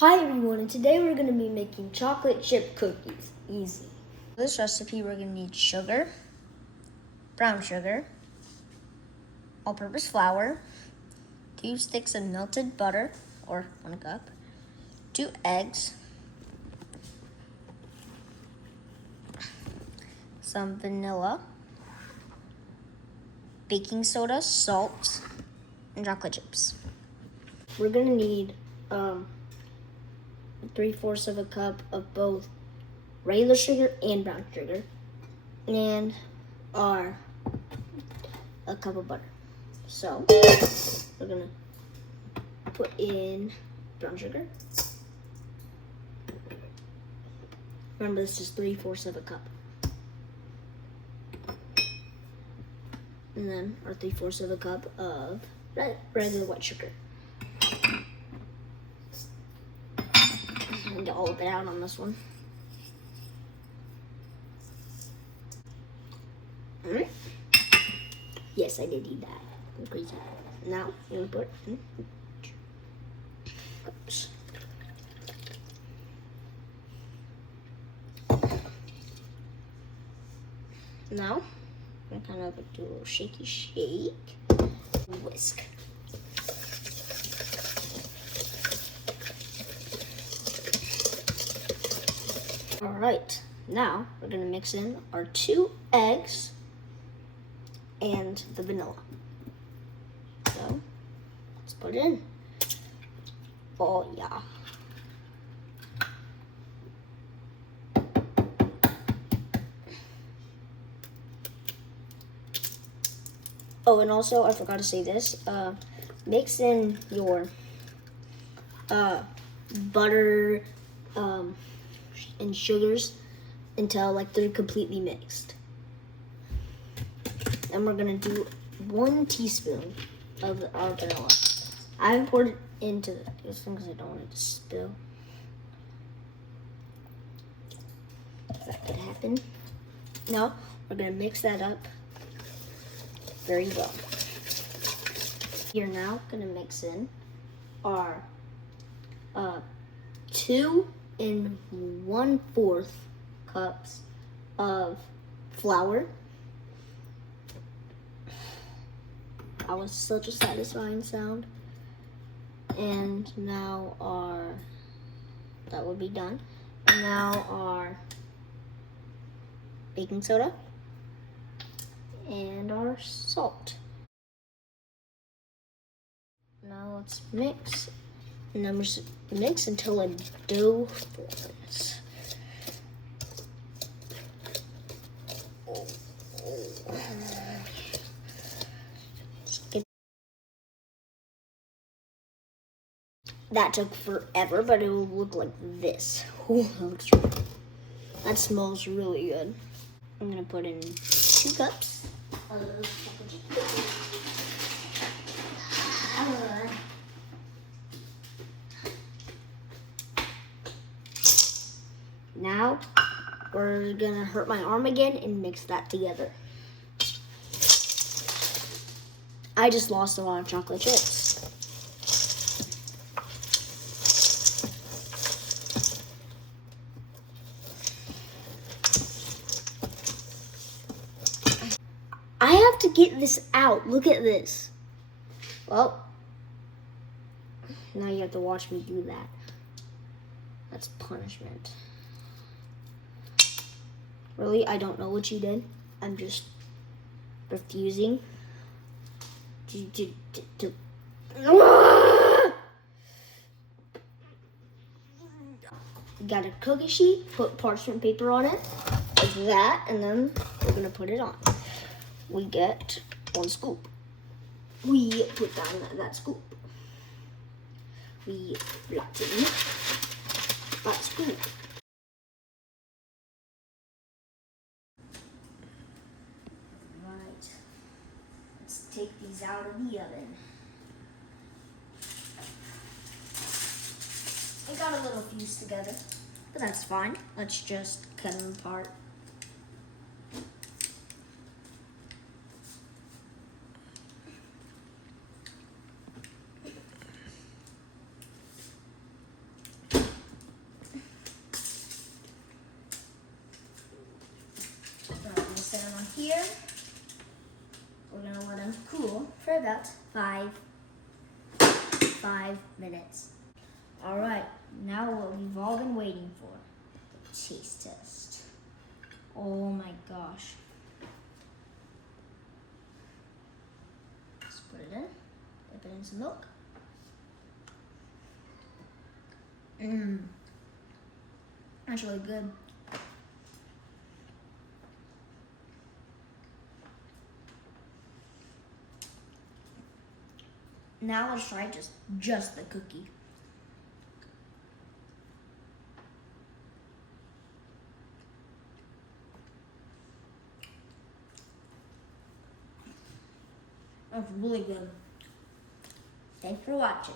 Hi everyone, and today we're going to be making chocolate chip cookies. Easy. For this recipe, we're going to need sugar, brown sugar, all-purpose flour, 2 sticks of melted butter, or 1 cup, 2 eggs, some vanilla, baking soda, salt, and chocolate chips. We're going to need 3/4 of a cup of both regular sugar and brown sugar, and a cup of butter. So we're gonna put in brown sugar. Remember, this is 3/4 of a cup, and then our 3/4 of a cup of regular white sugar. I'm gonna get all of it out on this one. Alright. Yes, I did eat that. I'm crazy. Now, you're gonna put in cups. Now, I'm kind of do a little shaky shake. Whisk. Alright, now we're gonna mix in our 2 eggs and the vanilla. So let's put it in. Oh yeah. Oh, and also I forgot to say this. Mix in your butter and sugars until like they're completely mixed. And we're gonna do 1 teaspoon of our vanilla. I haven't poured it into this thing because I don't want it to spill. That could happen. Now we're gonna mix that up very well. You're now gonna mix in our 2 1/4 cups of flour. That was such a satisfying sound. And now that would be done. And now our baking soda and our salt. Now let's mix. And then we're mix until a dough forms. That took forever, but it will look like this. That smells really good. I'm gonna put in 2 cups of Now we're gonna hurt my arm again and mix that together. I just lost a lot of chocolate chips. I have to get this out. Look at this. Well, now you have to watch me do that. That's punishment. Really, I don't know what you did. I'm just refusing to. Got a cookie sheet, put parchment paper on it, like that, and then we're gonna put it on. We get 1 scoop. We put down that scoop. We flatten that scoop. Right. Let's take these out of the oven. They got a little fused together, but that's fine. Let's just cut them apart. here. We're gonna let them cool for about 5 minutes. All right, now what we've all been waiting for, the taste test. Oh my gosh. Let's put it in, dip it in some milk. That's really good. Now let's try just the cookie. That's really good. Thanks for watching.